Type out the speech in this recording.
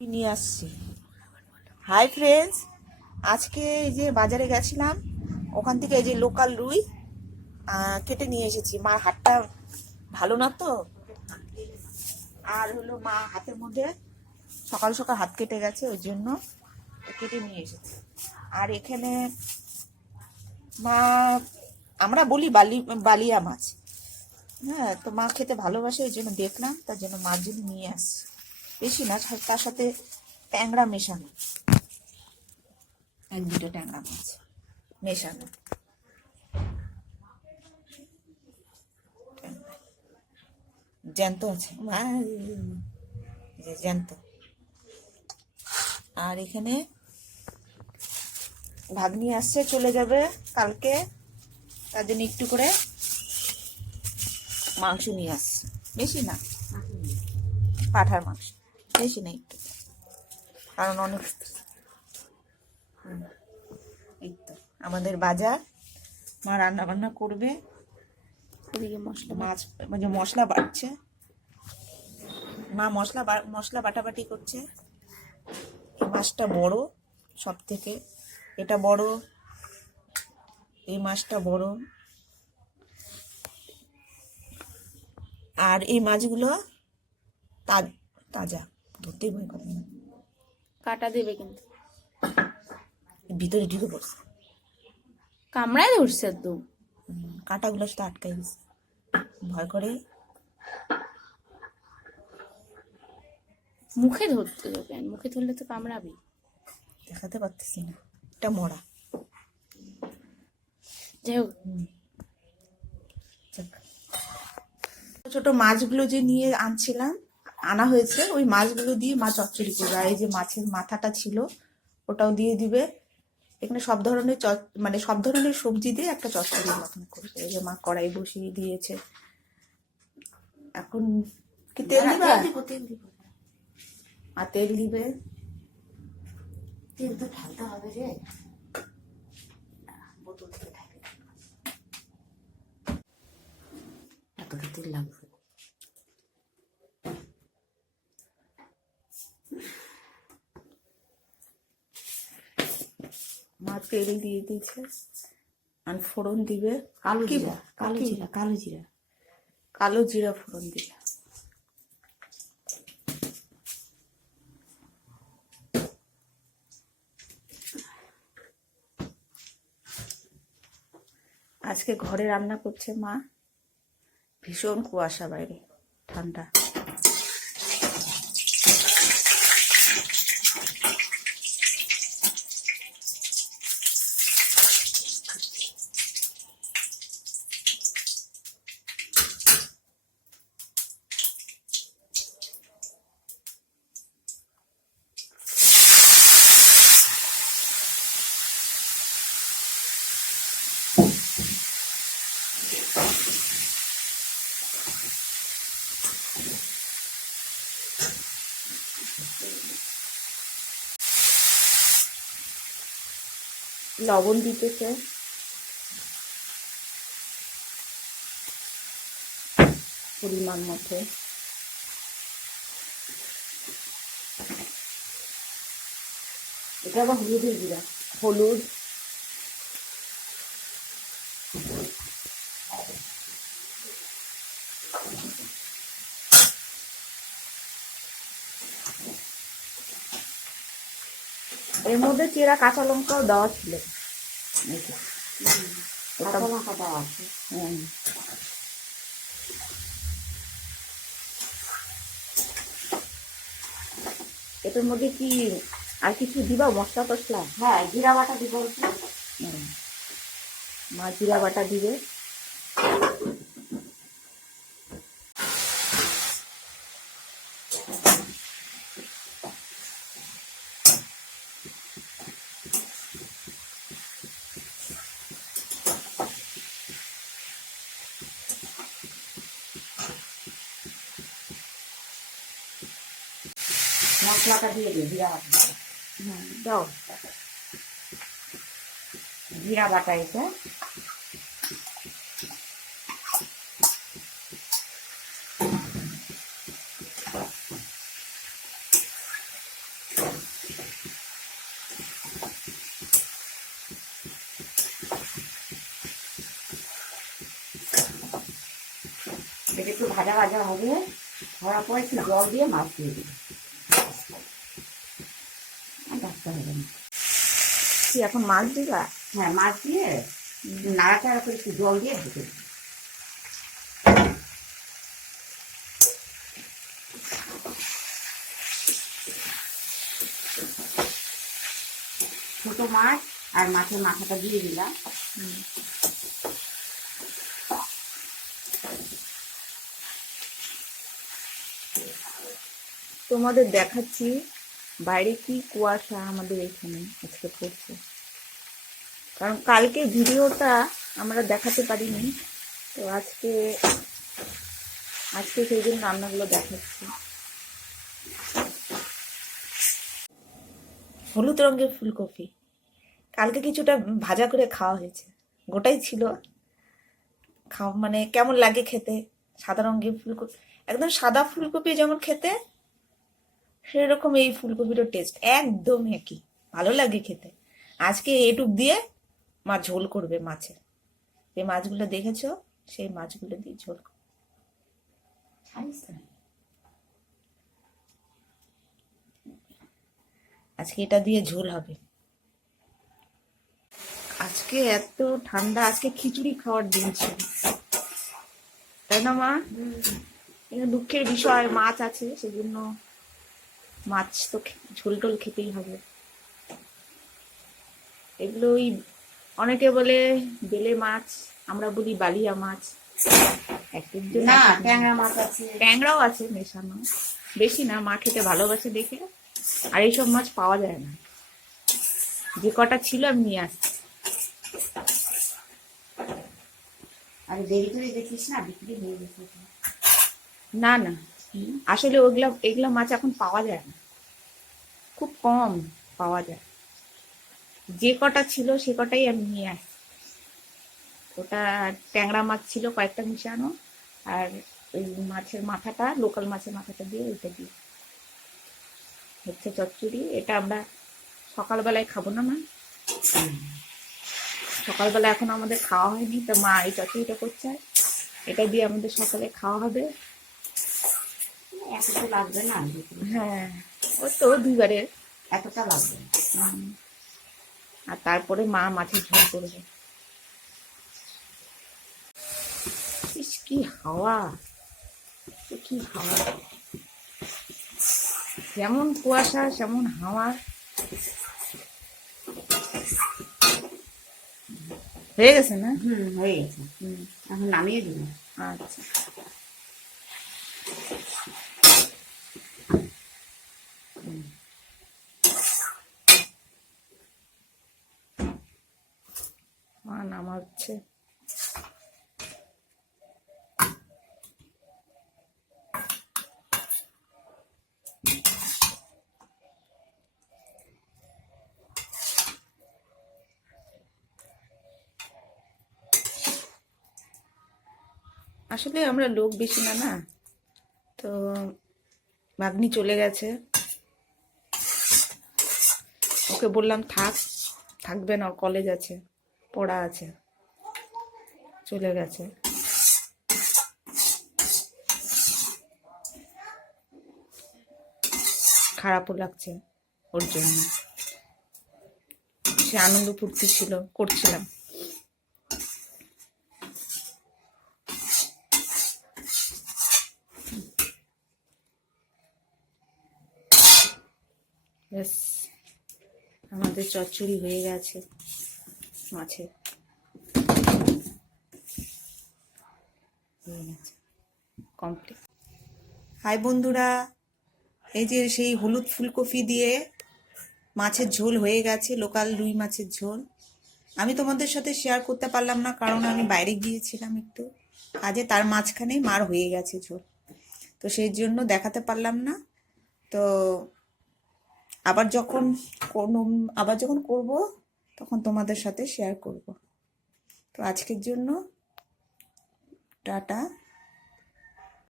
নিয়ে আসছি। Hi friends আজকে এই যে বাজারে গেছিলাম, ওখান থেকে এই যে লোকাল রুই কেটে নিয়ে এসেছি। মার হাতটা ভালো না তো? আর হলো মা হাতের মধ্যে সকাল সকাল হাত কেটে গেছে, ওই জন্য কেটে নিয়ে এসেছি। আর এখানে মা, আমরা বলি বালি, বালিয়া মাছ। হ্যাঁ তো মা খেতে ভালোবাসে ওই জন্য দেখলাম, তার জন্য মাছ জন্য নিয়ে আসছি। বেশি না, তার সাথে ট্যাংরা মেশানো। এক দুটো ট্যাংরা মাছ মেশানো। জ্যান্ত আছে। যে জ্যান্ত। আর এখানে ভাগ্নি আসছে, চলে যাবে কালকে। তার জন্য একটু করে মাংস নিয়ে আসছে বেশি না। পাঠার মাংস। বেশি নেই। কারণ অনেক এই তো। আমাদের বাজার মা রান্না বান্না করবে। ওদিকে মশলা মাছ মানে মশলা বাটছে মা মশলা মশলা বাটাবাটি করছে। এই মাছটা বড় সব থেকে এটা বড় এই মাছটা বড়। আর এই মাছগুলো তাজা। ধরতেই ভয় করে না কাটা দেবে কিন্তু। ভিতরে ঢুকে পড়ছে। কামড়ায় ধরছে একদম। হুম, কাঁটাগুলো সাথে আটকাই গেছে। ভয় করে। মুখে ধরতে দেবে মুখে ধরলে তো কামড়াবি। দেখাতে পারতেছি না। এটা মরা। যাই হোক। ছোট মাছগুলো যে নিয়ে আনছিলাম আনা হয়েছে ওই মাছগুলো দিয়ে মা চচ্চড়ি করবে। আর এই যে মাছের মাথাটা ছিল ওটাও দিয়ে দিবে। এখানে সব ধরনের চ- মানে সব ধরনের সবজি দিয়ে একটা চচ্চড়ি মতন করবে। এই যে মা কড়াই বসিয়ে দিয়েছে। এখন কি তেল দিবা? আর তেল দিবে। তেল তো ঢালতে হবে রে। বোতল থেকে ঢালে এতটা তেল লাগবে? মা তেল দিয়ে দিয়েছে আর ফোড়ন দিবে কালো জিরা কালো জিরা কালো জিরা। কালো জিরা ফোড়ন দিবে। আজকে ঘরে রান্না করছে মা। ভীষণ কুয়াশা বাইরে ঠান্ডা। লবণ দিতেছে। পরিমাণ মতো। এটা আবার হলুদের জিরা হলুদ মধ্যে চেরা কাঁচা লঙ্কাও দেওয়া ছিল। হুম। এটার মধ্যে কি আর কিছু দিবা মশলা টসলা হ্যাঁ জিরা বাটা দিব। মা জিরা বাটা দিবে। মশলাটা দিয়ে দিই, জিরা বাটা। দাও। জিরা বাটা এটা। এটা একটু ভাজা ভাজা হবে হওয়ার পর একটু জল দিয়ে মাছ দিয়ে দিই। ডাকতে হবে। না কি এখন মাছ দিবা? হ্যাঁ মাছ দিয়ে নাড়াচাড়া করে একটু জল দিয়ে ঢেকে ছোট মাছ আর মাছের মাথাটা দিয়ে দিলাম। তোমাদের দেখাচ্ছি বাইরে কি কুয়াশা আমাদের এখানে আজকে পড়ছে? কারণ কালকে ভিডিওটা আমরা দেখাতে পারিনি, তো আজকে আজকে সেই জন্য রান্নাগুলো দেখাচ্ছি। হলুদ রঙের ফুলকপি। কালকে কিছুটা ভাজা করে খাওয়া হয়েছে, গোটাই ছিল। খাওয়া মানে কেমন লাগে খেতে? সাদা রঙের ফুলকপি, একদম সাদা ফুলকপি যেমন খেতে সেরকম এই ফুলকপিরও টেস্ট একদম একই। ভালো লাগে খেতে। আজকে এটুক দিয়ে মা ঝোল করবে মাছের। যে মাছগুলো দেখেছ সেই মাছগুলো দিয়ে ঝোল করবে। আজকে এটা দিয়ে ঝোল হবে। আজকে এত ঠান্ডা আজকে খিচুড়ি খাওয়ার দিন ছিল। তাই না মা? দুঃখের বিষয় মাছ আছে সেজন্য মাছ তো ঝোল টোল খেতেই হবে। এগুলো ওই অনেকে বলে বেলে মাছ আমরা বলি বালিয়া মাছ। ট্যাংরাও আছে মেশানো। বেশি না মা খেতে ভালোবাসে দেখে আর এইসব মাছ পাওয়া যায় না। যে কটা ছিল আমি নিয়ে আসছি। আর দেরি করে দেখিস না? বিক্রি হয়ে গেছে না না। আসলে ওগুলা এগুলা মাছ এখন পাওয়া যায় না। খুব কম পাওয়া যায়। যে কটা ছিল সে কটাই আমি নিয়ে আসছি। ওটা ট্যাংরা মাছ ছিল কয়েকটা মিশানো, আর ওই মাছের মাথাটা, লোকাল মাছের মাথাটা দিয়ে ওইটা দিয়ে। হচ্ছে চচ্চড়ি, এটা আমরা সকালবেলায় খাব না না সকালবেলা এখন আমাদের খাওয়া হয়নি, তো মা এই চচ্চড়িটা করছে। এটা দিয়ে আমাদের সকালে খাওয়া হবে। এত তো লাগবে না? হ্যাঁ ওই তো দুইবারের। এতটা লাগবে। আর তারপরে মা মাছের ঝোল করবে। কি হাওয়া। কি হাওয়া। যেমন কুয়াশা সেমন হাওয়া। হয়ে গেছে না? হুম হয়ে গেছে। হুম, এখন নামিয়ে দিবি। আচ্ছা হুম। মা নামাচ্ছে আসলে আমরা লোক বেশি না না? তো ভাগ্নি চলে গেছে। ওকে বললাম, থাক, থাকবে না, ওর কলেজ আছে, পড়া আছে। চলে গেছে। খারাপও লাগছে ওর জন্য। সে আনন্দ ফুর্তি ছিল, করছিলাম। আমাদের চচ্চড়ি হয়ে গেছে মাছের কমপ্লিট হাই বন্ধুরা, এই যে সেই হলুদ ফুলকপি দিয়ে মাছের ঝোল হয়ে গেছে, লোকাল রুই মাছের ঝোল। আমি তোমাদের সাথে শেয়ার করতে পারলাম না, কারণ আমি বাইরে গিয়েছিলাম একটু। কাজে তার মাঝখানে মার হয়ে গেছে ঝোল। তো সেই জন্য দেখাতে পারলাম না। তো আবার যখন কোনো, আবার যখন করব, তখন তোমাদের সাথে শেয়ার করব। তো আজকের জন্য টাটা।